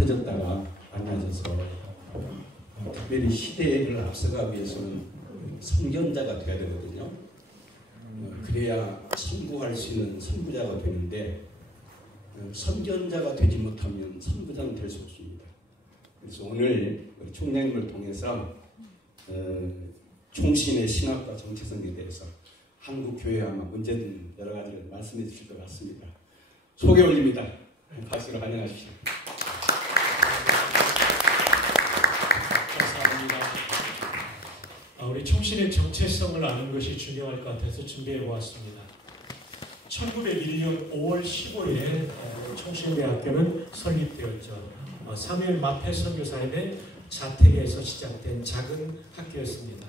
흩어졌다가 만나져서 특별히 시대를 앞서가기 위해서는 선견자가 되어야 되거든요. 그래야 선구할 수 있는 선구자가 되는데 선견자가 되지 못하면 선구자는 될 수 없습니다. 그래서 오늘 우리 총장님을 통해서 총신의 신학과 정체성에 대해서 한국 교회가 언제든 여러 가지를 말씀해 주실 것 같습니다. 소개 올립니다. 박수로 환영하십시오. 감사합니다. 우리 총신의 정체성을 아는 것이 중요할 것 같아서 준비해 보았습니다. 1901년 5월 15일에 총신대학교는 설립되었죠. 사무엘 마페 선교사님의 자택에서 시작된 작은 학교였습니다.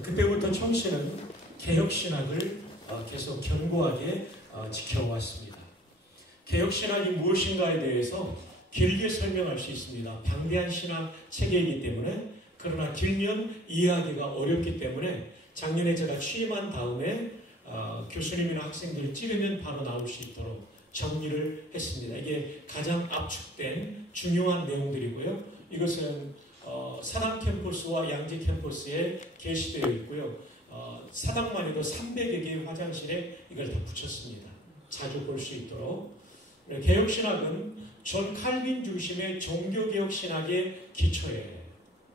그때부터 총신은 개혁신학을 계속 견고하게 지켜왔습니다. 개혁신학이 무엇인가에 대해서 길게 설명할 수 있습니다. 방대한 신학 체계이기 때문에, 그러나 길면 이해하기가 어렵기 때문에 작년에 제가 취임한 다음에 교수님이나 학생들 찌르면 바로 나올 수 있도록 정리를 했습니다. 이게 가장 압축된 중요한 내용들이고요. 이것은 사당 캠퍼스와 양지 캠퍼스에 게시되어 있고요. 사당만 해도 300여 개의 화장실에 이걸 다 붙였습니다. 자주 볼 수 있도록. 개혁신학은 존 칼빈 중심의 종교개혁신학의 기초예요.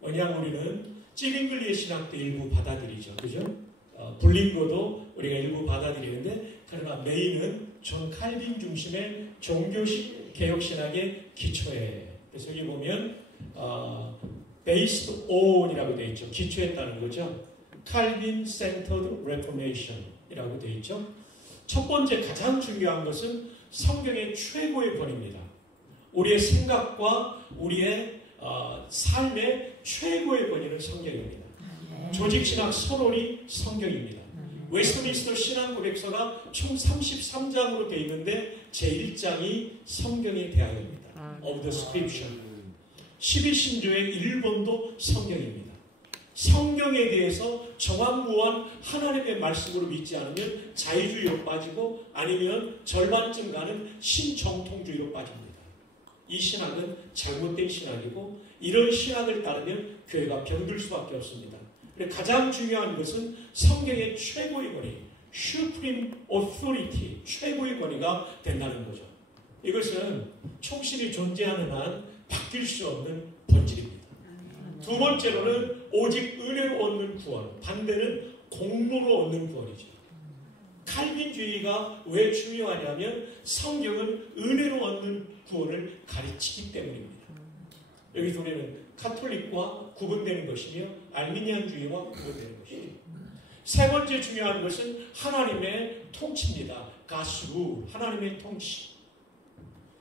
왜냐하면 우리는 찌링글리의 신학도 일부 받아들이죠. 그죠? 불린거도 우리가 일부 받아들이는데, 그러나 메인은 존 칼빈 중심의 종교개혁신학의 기초예요. 그래서 여기 보면 based on이라고 되어 있죠. 기초했다는 거죠. 칼빈 Centered Reformation이라고 되어 있죠. 첫 번째 가장 중요한 것은 성경의 최고의 권위입니다. 우리의 생각과 우리의 삶의 최고의 권위는 성경입니다. 조직신학 선언이 성경입니다. 웨스트민스터 신앙고백서가 총 33장으로 되어 있는데 제1장이 성경에 대하여입니다. Of the Scripture. 12신조의 1번도 성경입니다. 성경에 대해서 정확무한 하나님의 말씀으로 믿지 않으면 자유주의로 빠지고 아니면 절반쯤 가는 신정통주의로 빠집니다. 이 신학은 잘못된 신학이고 이런 신학을 따르면 교회가 병들 수밖에 없습니다. 가장 중요한 것은 성경의 최고의 권위, Supreme Authority, 최고의 권위가 된다는 거죠. 이것은 총신이 존재하는 한 바뀔 수 없는 본질입니다. 두 번째로는 오직 은혜로 얻는 구원, 반대는 공로로 얻는 구원이죠. 칼빈주의가 왜 중요하냐면 성경은 은혜로 얻는 구원을 가르치기 때문입니다. 여기서 우리는 카톨릭과 구분되는 것이며 알미니안주의와 구분되는 것이죠. 세 번째 중요한 것은 하나님의 통치입니다. 가스루, 하나님의 통치.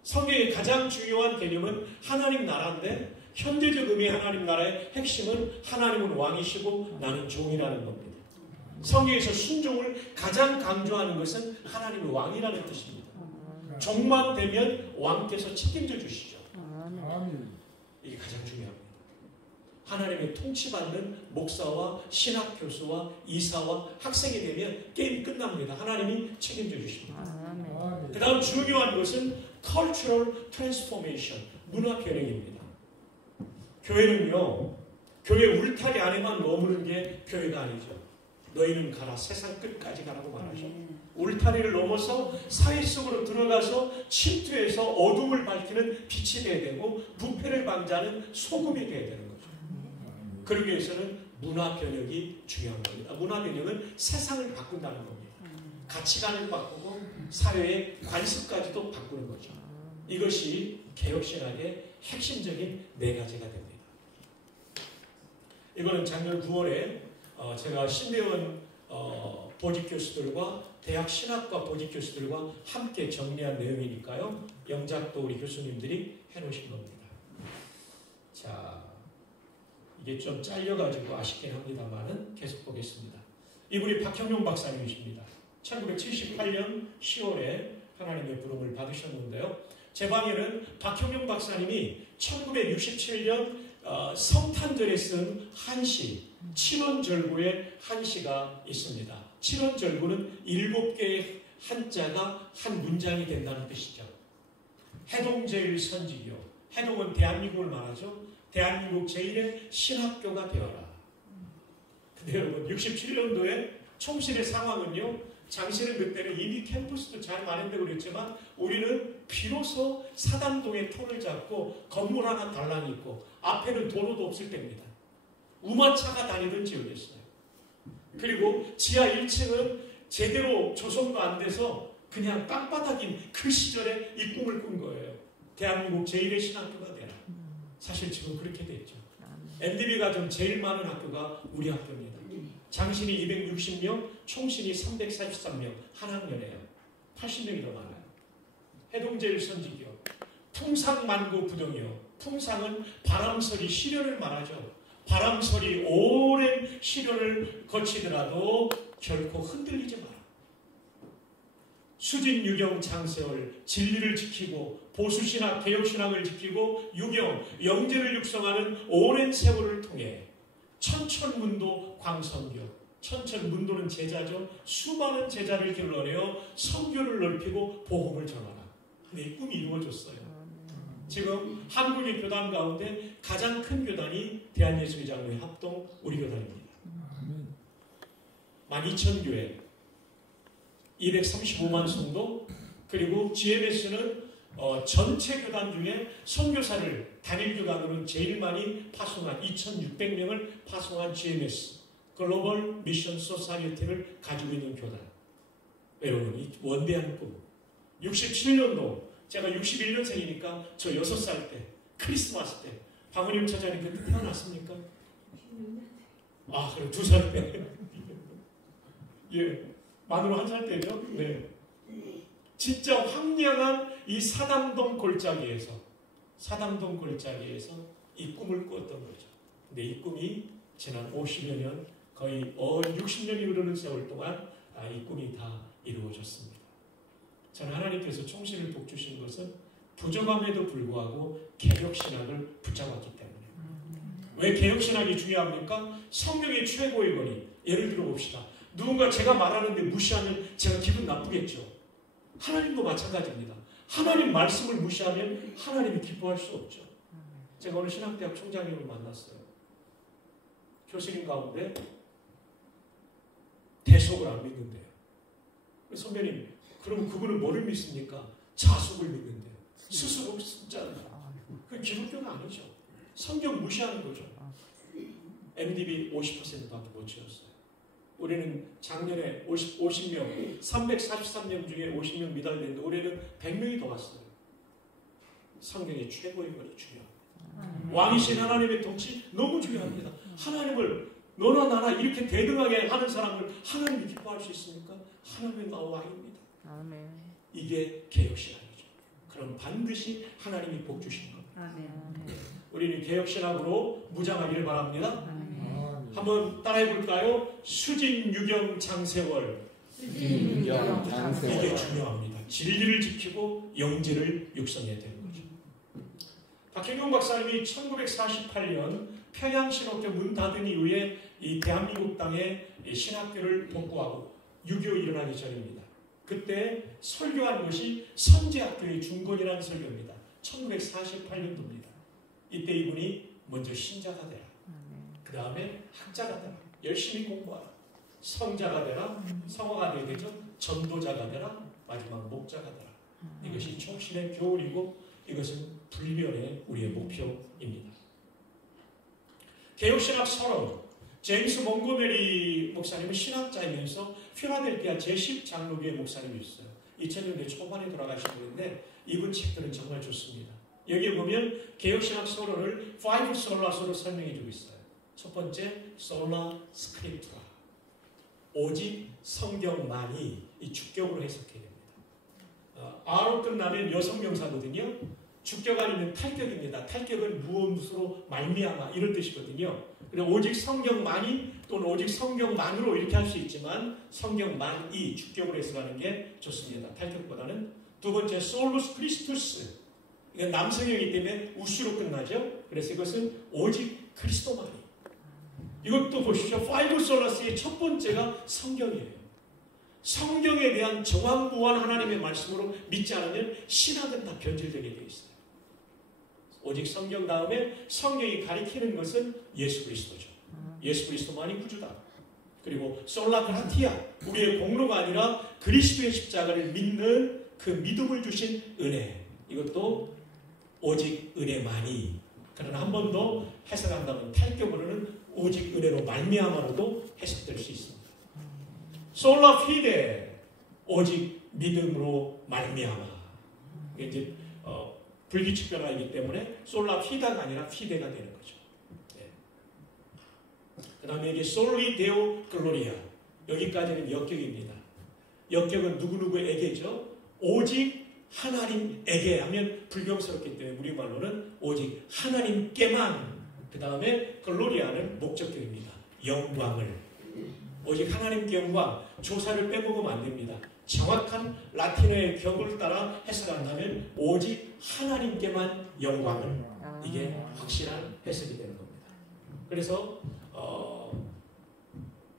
성경의 가장 중요한 개념은 하나님 나라인데 현재적 의미의 하나님 나라의 핵심은 하나님은 왕이시고 나는 종이라는 겁니다. 성경에서 순종을 가장 강조하는 것은 하나님의 왕이라는 뜻입니다. 종만 되면 왕께서 책임져 주시죠. 이게 가장 중요합니다. 하나님의 통치받는 목사와 신학교수와 이사와 학생이 되면 게임이 끝납니다. 하나님이 책임져 주십니다. 그 다음 중요한 것은 cultural transformation, 문화 변형입니다. 교회는요, 교회 울타리 안에만 머무는 게 교회가 아니죠. 너희는 가라, 세상 끝까지 가라고 말하죠. 울타리를 넘어서 사회 속으로 들어가서 침투해서 어둠을 밝히는 빛이 되어야 되고 부패를 방지하는 소금이 되어야 되는 거죠. 그러기 위해서는 문화 변혁이 중요한 겁니다. 문화 변혁은 세상을 바꾼다는 겁니다. 가치관을 바꾸고 사회의 관습까지도 바꾸는 거죠. 이것이 개혁신학의 핵심적인 네 가지가 됩니다. 이거는 작년 9월에 제가 신대원 보직교수들과 대학 신학과 보직교수들과 함께 정리한 내용이니까요. 영작도 우리 교수님들이 해놓으신 겁니다. 자, 이게 좀 잘려가지고 아쉽긴 합니다만은 계속 보겠습니다. 이분이 박형용 박사님이십니다. 1978년 10월에 하나님의 부름을 받으셨는데요. 제 방에는 박형용 박사님이 1967년 성탄절에 쓴 한시, 7원절구의 한시가 있습니다. 7원절구는 7개의 한자가 한 문장이 된다는 뜻이죠. 해동제일 선지교, 해동은 대한민국을 말하죠. 대한민국 제1의 신학교가 되어라. 근데 여러분 67년도에 총실의 상황은요. 당시는 그때는 이미 캠퍼스도 잘 마련되고 그랬지만 우리는 비로소 사당동에 톤을 잡고 건물 하나 달랑이 있고 앞에는 도로도 없을 때입니다. 우마차가 다니던 지역이었어요. 그리고 지하 1층은 제대로 조성도 안 돼서 그냥 땅바닥인 그 시절에 이 꿈을 꾼 거예요. 대한민국 제1의 신학교가 되라. 사실 지금 그렇게 됐죠. MDB가 좀 제일 많은 학교가 우리 학교입니다. 장신이 260명, 총신이 343명, 한 학년이에요. 80명이 더 많아요. 해동제일선지기요. 풍상만고 부동이요. 풍상은 바람설이 시련을 말하죠. 바람설이 오랜 시련을 거치더라도 결코 흔들리지 마라. 수진, 유경, 장세월, 진리를 지키고 보수신학, 개혁신학을 지키고 유경, 영재를 육성하는 오랜 세월을 통해 천천문도 광선교, 천천문도는 제자죠. 수많은 제자를 길러내어 선교를 넓히고 복음을 전하라. 근데 이 꿈이 이루어졌어요. 지금 한국의 교단 가운데 가장 큰 교단이 대한예수의장로회 합동 우리 교단입니다. 12,000교회, 235만 성도, 그리고 GMS는 전체 교단 중에 선교사를 단일 교단으로는 제일 많이 파송한 2,600명을 파송한 GMS 글로벌 미션 소사이어티를 가지고 있는 교단. 여러분, 이 원대한 꿈. 67년도 제가 61년생이니까 저 6살 때 크리스마스 때 박은임 처자님 그때 태어났습니까? 아, 그래 2살 때. 예, 만으로 1살 때죠. 네. 진짜 황량한 이 사당동 골짜기에서 이 꿈을 꾸었던 거죠. 근데 이 꿈이 지난 50여 년, 거의 60년이 흐르는 세월 동안 이 꿈이 다 이루어졌습니다. 저는 하나님께서 총신을 복주신 것은 부족함에도 불구하고 개혁신학을 붙잡았기 때문에. 왜 개혁신학이 중요합니까? 성경의 최고의 권위. 예를 들어 봅시다. 누군가 제가 말하는데 무시하면 제가 기분 나쁘겠죠. 하나님도 마찬가지입니다. 하나님 말씀을 무시하면 하나님이 기뻐할 수 없죠. 제가 오늘 신학대학 총장님을 만났어요. 교수님 가운데 대속을 안 믿는데요. 선배님, 그럼 그분은 뭐를 믿습니까? 자속을 믿는데요. 스스로 진짜 그건 기독교가 아니죠. 성경 무시하는 거죠. MDB 50%밖에 못 채웠어요. 우리는 작년에 50명, 343명 중에 50명 미달됐는데 올해는 100명이 더 왔어요. 성경의 최고의 권이 중요합니다. 왕이신 하나님의 통치 너무 중요합니다. 하나님을 너나 나나 이렇게 대등하게 하는 사람을 하나님이 기뻐할 수 있습니까? 하나님의 왕입니다. 아멘. 이게 개혁신학이죠. 그럼 반드시 하나님이 복 주신 겁니다. 우리는 개혁신학으로 무장하기를 바랍니다. 한번 따라해 볼까요? 수진, 유경, 장세월. 수진, 유경, 장세월. 이게 중요합니다. 진리를 지키고 영재를 육성해야 되는 거죠. 박형용 박사님이 1948년 평양신학교 문 닫은 이후에 이 대한민국 땅에 신학교를 복구하고 6.25 일어나기 전입니다. 그때 설교한 것이 선제학교의 중건이라는 설교입니다. 1948년도입니다. 이때 이분이 먼저 신자가 되라. 그 다음에 학자가 되라. 열심히 공부하라. 성자가 되라. 성화가 되야 되죠. 전도자가 되라. 마지막 목자가 되라. 이것이 총신의 교훈이고 이것은 불변의 우리의 목표입니다. 개혁신학 서론. 제임스 몽고메리 목사님은 신학자이면서 필라델피아 제10장로교회 목사님이었어요. 2000년대 초반에 돌아가셨는데 이분 책들은 정말 좋습니다. 여기에 보면 개혁신학 서론을 5 솔라서로 설명해 주고 있어요. 첫 번째, 솔라 스크립투라. 오직 성경만이 이 주격으로 해석해야 됩니다. R로 끝나면 여성명사거든요. 주격 아니면 탈격입니다. 탈격은 무엇으로 말미암아 이런 뜻이거든요. 그래서 오직 성경만이 또는 오직 성경만으로 이렇게 할 수 있지만 성경만이 주격으로 해석하는 게 좋습니다. 탈격보다는. 두 번째, 솔루스 크리스투스. 이건 남성형이기 때문에 우수로 끝나죠. 그래서 이것은 오직 그리스도만이. 이것도 보십시오. 5 솔라스의 첫 번째가 성경이에요. 성경에 대한 정황무한 하나님의 말씀으로 믿지 않으면 신학은 다 변질되게 되어 있어요. 오직 성경 다음에 성경이 가리키는 것은 예수 그리스도죠. 예수 그리스도만이 구주다. 그리고 솔라 그라티아, 우리의 공로가 아니라 그리스도의 십자가를 믿는 그 믿음을 주신 은혜. 이것도 오직 은혜만이. 그러나 한 번 더 해석한다면 탈격으로는 오직 은혜로 말미암아로도 해석될 수 있습니다. 솔라 피데, 오직 믿음으로 말미암아. 이게 이제 불규칙 변화이기 때문에 솔라 피다가 아니라 피데가 되는 거죠. 네. 그 다음에 이게 솔리 데오 글로리아. 여기까지는 역격입니다. 역격은 누구누구에게죠. 오직 하나님에게 하면 불경스럽기 때문에 우리말로는 오직 하나님께만. 그 다음에 글로리아는 목적격입니다. 영광을. 오직 하나님께 영광. 조사를 빼먹으면 안 됩니다. 정확한 라틴어의 격을 따라 해석한다면 오직 하나님께만 영광을. 이게 확실한 해석이 되는 겁니다. 그래서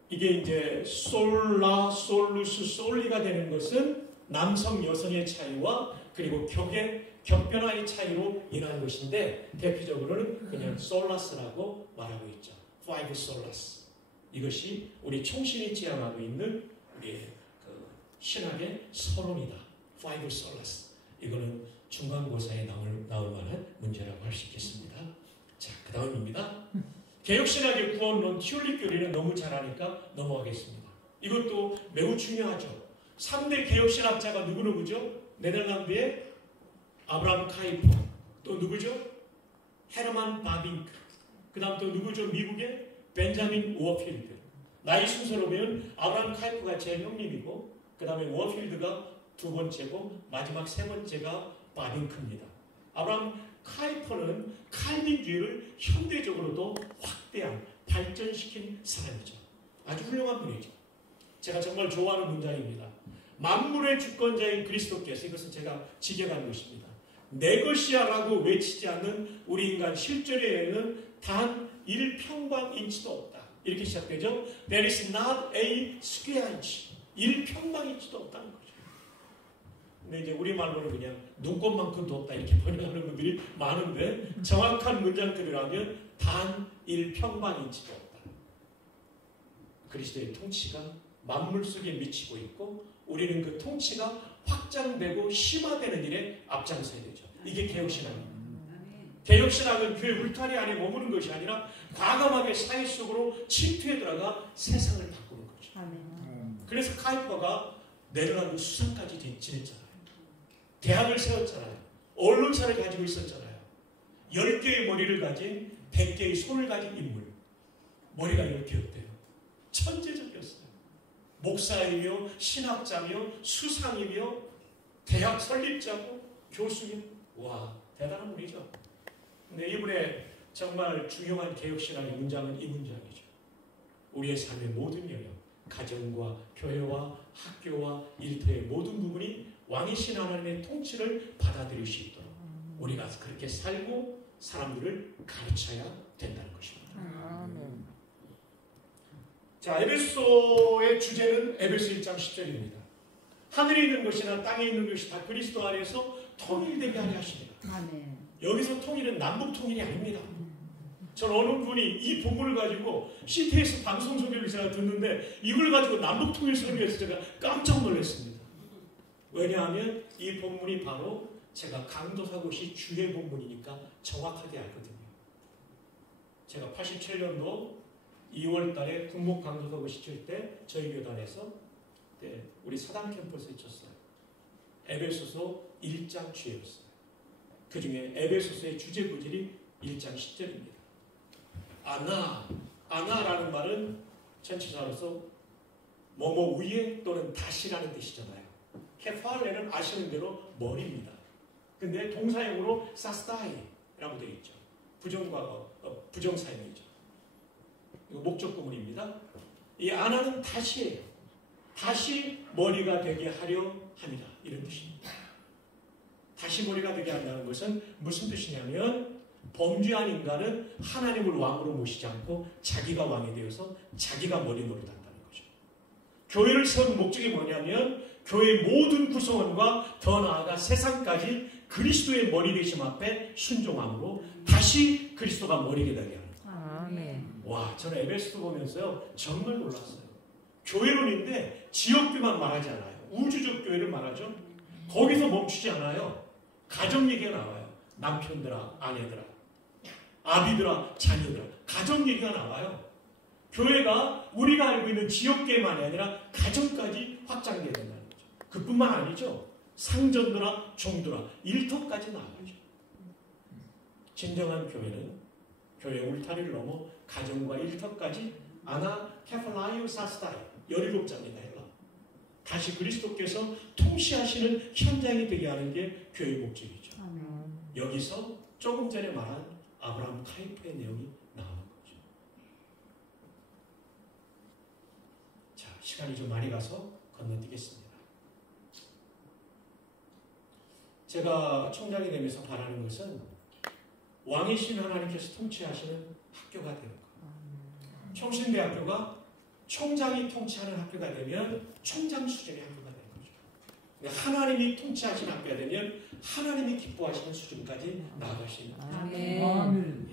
이게 이제 솔라, 솔루스, 솔리가 되는 것은 남성, 여성의 차이와 그리고 격변화의 차이로 인한 것인데 대표적으로는 그냥 솔라스라고 말하고 있죠. Five Solas. 이것이 우리 총신이 지향하고 있는 우리의 신학의 서론이다. Five Solas. 이거는 중간고사에 나올 만한 문제라고 할 수 있겠습니다. 자, 그 다음입니다. 개혁신학의 구원론 튤립 교리는 너무 잘하니까 넘어가겠습니다. 이것도 매우 중요하죠. 3대 개혁신학자가 누구누구죠? 네덜란드의 아브라함 카이퍼. 또 누구죠? 헤르만 바빙크. 그 다음 또 누구죠? 미국의 벤자민 워필드. 나이 순서로 보면 아브라함 카이퍼가 제일 형님이고 그 다음에 워필드가 두 번째고 마지막 세 번째가 바빙크입니다. 아브라함 카이퍼는 칼빈주의를 현대적으로도 확대한 발전시킨 사람이죠. 아주 훌륭한 분이죠. 제가 정말 좋아하는 문장입니다. 만물의 주권자인 그리스도께서, 이것은 제가 직역한 것입니다. 내 것이야 라고 외치지 않는 우리 인간 실존에는 단 1평방인치도 없다. 이렇게 시작되죠. There is not a square inch. 1평방인치도 없다는 거죠. 근데 이제 우리말로는 그냥 눈꽃만큼도 없다 이렇게 번역하는 분들이 많은데 정확한 문장 그대로라면 단 1평방인치도 없다. 그리스도의 통치가 만물 속에 미치고 있고 우리는 그 통치가 확장되고 심화되는 일에 앞장서야 되죠. 이게 개혁신학입니다. 개혁신학은 교회 울타리 안에 머무는 것이 아니라 과감하게 사회 속으로 침투해 들어가 세상을 바꾸는 거죠. 그래서 카이퍼가 네덜란드 수상까지 지냈잖아요. 대학을 세웠잖아요. 언론사를 가지고 있었잖아요. 10개의 머리를 가진 100개의 손을 가진 인물. 머리가 10개였대요. 천재적이었어요. 목사이며 신학자며 수상이며 대학 설립자고 교수며 와 대단한 분이죠. 근데 이분의 정말 중요한 개혁신학의 문장은 이 문장이죠. 우리의 삶의 모든 영역, 가정과 교회와 학교와 일터의 모든 부분이 왕이신 하나님의 통치를 받아들일 수 있도록 우리가 그렇게 살고 사람들을 가르쳐야 된다는 것입니다. 자, 에베소의 주제는 에베소 1장 10절입니다. 하늘에 있는 것이나 땅에 있는 것이 다 그리스도 안에서 통일되게 하려 하십니다. 여기서 통일은 남북 통일이 아닙니다. 저는 어느 분이 이 본문을 가지고 CTS 방송 소개를 제가 듣는데 이걸 가지고 남북 통일 설교에서 제가 깜짝 놀랐습니다. 왜냐하면 이 본문이 바로 제가 강도사고시 주의 본문이니까 정확하게 알거든요. 제가 87년도 2월 달에 국목 강도사고시 칠 때 저희 교단에서 우리 사당 캠퍼스에 쳤어요. 에베소서 1장 주예였어요. 그 중에 에베소서의 주제 구절이 1장 10절입니다. 아나라는 말은 전치사로서 뭐뭐 위에 또는 다시라는 뜻이잖아요. 케팔레는 아시는 대로 머리입니다. 근데 동사형으로 사스타이라고 되어 있죠. 부정과거, 부정사형이죠. 이거 목적 구문입니다. 이 아나는 다시예요. 다시 머리가 되게 하려 합니다. 이런 뜻입니다. 다시 머리가 되게 한다는 것은 무슨 뜻이냐면 범죄한 인간은 하나님을 왕으로 모시지 않고 자기가 왕이 되어서 자기가 머리 노릇한다는 거죠. 교회를 세운 목적이 뭐냐면 교회의 모든 구성원과 더 나아가 세상까지 그리스도의 머리 되심 앞에 순종함으로 다시 그리스도가 머리가 되게 하는 거예요. 아멘. 와, 저는 에베소서 보면서요 정말 놀랐어요. 교회론인데 지역교만 말하지 않아요. 우주적 교회를 말하죠. 거기서 멈추지 않아요. 가정 얘기가 나와요. 남편들아, 아내들아, 아비들아, 자녀들아, 가정 얘기가 나와요. 교회가 우리가 알고 있는 지역교회만이 아니라 가정까지 확장되어야 된다는 거죠. 그뿐만 아니죠. 상전들아, 종들아, 일터까지 나아가죠. 진정한 교회는 교회 울타리를 넘어 가정과 일터까지 아나 케팔라이오 사스타이 17자입니다. 헬라. 다시 그리스도께서 통치하시는 현장이 되게 하는 게 교회의 목적이죠. 여기서 조금 전에 말한 아브라함 타이프의 내용이 나오는 거죠. 자, 시간이 좀 많이 가서 건너뛰겠습니다. 제가 총장이 되면서 바라는 것은 왕이신 하나님께서 통치하시는 학교가 되는 거예요. 총신대학교가 총장이 통치하는 학교가 되면 총장 수준의 학교가 되는 거죠. 하나님이 통치하시는 학교가 되면 하나님이 기뻐하시는 수준까지 나아가시는 거죠. 아멘.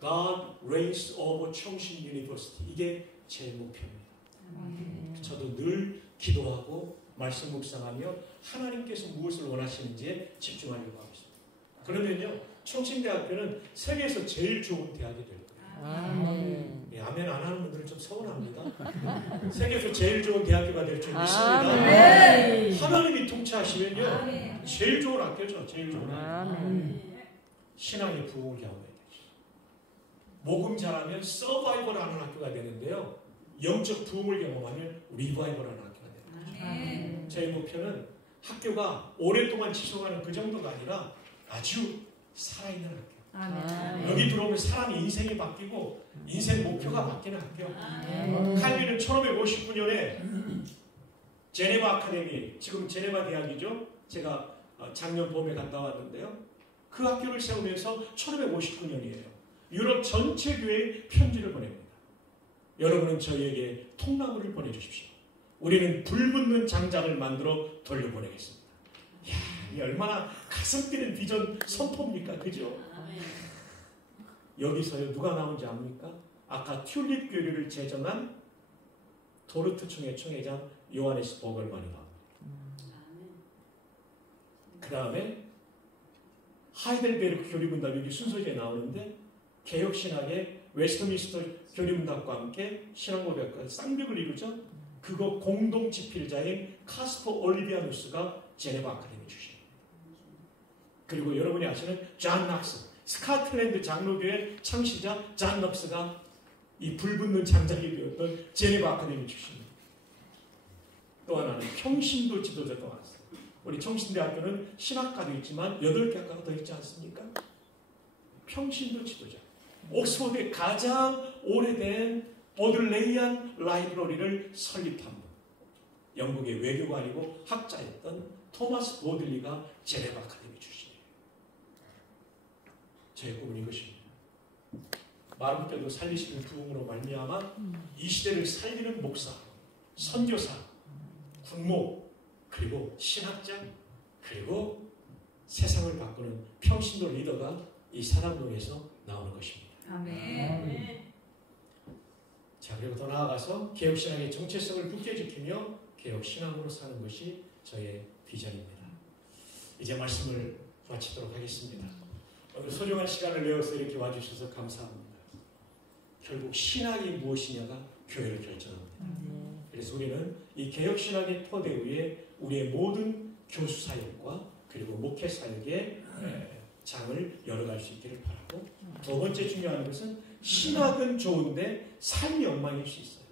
God reigns over 청신 유니버시티. 이게 제 목표입니다. 저도 늘 기도하고 말씀 묵상하며 하나님께서 무엇을 원하시는지에 집중하려고 하고 있습니다. 그러면요, 청신대학교는 세계에서 제일 좋은 대학이 될 거예요. 아멘. 예, 아멘 안 하는 분들은 좀 서운합니다. 세계에서 제일 좋은 대학교가 될 줄 믿습니다. 아멘. 하나님이 통치하시면요, 제일 좋은 학교죠. 제일 좋은 학교. 아멘. 신앙의 부흥을 경험해야 되죠. 복음 잘하면 서바이벌하는 학교가 되는데요, 영적 부흥을 경험하면 리바이벌하는 학교가 되는 거죠. 아멘. 제 목표는 학교가 오랫동안 지속하는 그 정도가 아니라 아주 살아있는 학교. 아멘. 여기 들어오면 사람의 인생이 바뀌고 인생 목표가 바뀌는 학교. 칼빈은 1559년에 제네바 아카데미, 지금 제네바 대학이죠. 제가 작년 봄에 갔다 왔는데요. 그 학교를 세우면서 1559년이에요. 유럽 전체 교회에 편지를 보냅니다. 여러분은 저희에게 통나무를 보내주십시오. 우리는 불붙는 장작을 만들어 돌려보내겠습니다. 이야, 이 얼마나 가슴 뛰는 비전 선포입니까? 그죠? 여기서요, 누가 나온지 압니까? 아까 튤립 교류를 제정한 도르트 총회 총회장 요하네스 보걸만이 나옵니다. 그 다음에 하이델베르크 교리문답 여기 순서지에 나오는데 개혁신학의 웨스트민스터 교리문답과 함께 신앙고백과 쌍벽을 이루죠. 그거 공동 집필자인 카스퍼 올리비아누스가 제네바 아카데미 출신입니다. 그리고 여러분이 아시는 존 낙스, 스코틀랜드 장로교회 창시자 존 낙스가 이 불붙는 장작이 되었던 제네바 아카데미 출신입니다. 또 하나는 평신도 지도자가 왔어요. 우리 청신대학교는 신학과도 있지만 8개 학과가 더 있지 않습니까? 평신도 지도자. 옥스퍼드의 가장 오래된 보들레이안 라이브러리를 설립한 분. 영국의 외교관이고 학자였던 토마스 보들리가 제네바 아카데미 출신이에요. 제 꿈은 이것입니다. 마른 뼈도 살리시는 부흥으로 말미암아 이 시대를 살리는 목사, 선교사, 군모, 그리고 신학자, 그리고 세상을 바꾸는 평신도 리더가 이 사당동에서 나오는 것입니다. 아멘. 자, 그리고 더 나아가서 개혁신앙의 정체성을 굳게 지키며 개혁신앙으로 사는 것이 저의 비전입니다. 이제 말씀을 마치도록 하겠습니다. 오늘 소중한 시간을 내어서 이렇게 와주셔서 감사합니다. 결국 신학이 무엇이냐가 교회를 결정합니다. 그래서 우리는 이 개혁신학의 토대 위에 우리의 모든 교수 사역과 그리고 목회 사역의 장을 열어갈 수 있기를 바라고, 두 번째 중요한 것은 신학은 좋은데 삶이 엉망일 수 있어요.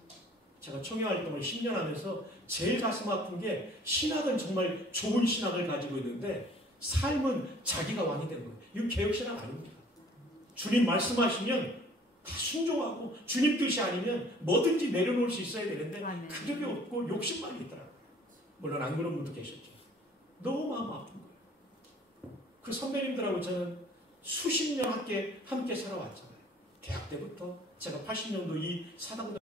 제가 총회활동을 10년 하면서 제일 가슴 아픈 게 신학은 정말 좋은 신학을 가지고 있는데 삶은 자기가 왕이 된 거예요. 이건 개혁신학 아닙니다. 주님 말씀하시면 다 순종하고 주님 뜻이 아니면 뭐든지 내려놓을 수 있어야 되는데 그게 없고 욕심만 있더라고요. 물론 안 그런 분도 계셨죠. 너무 마음 아픈 거예요. 그 선배님들하고 저는 수십 년 함께 살아왔잖아요. 대학 때부터 제가 80년도 이 사당도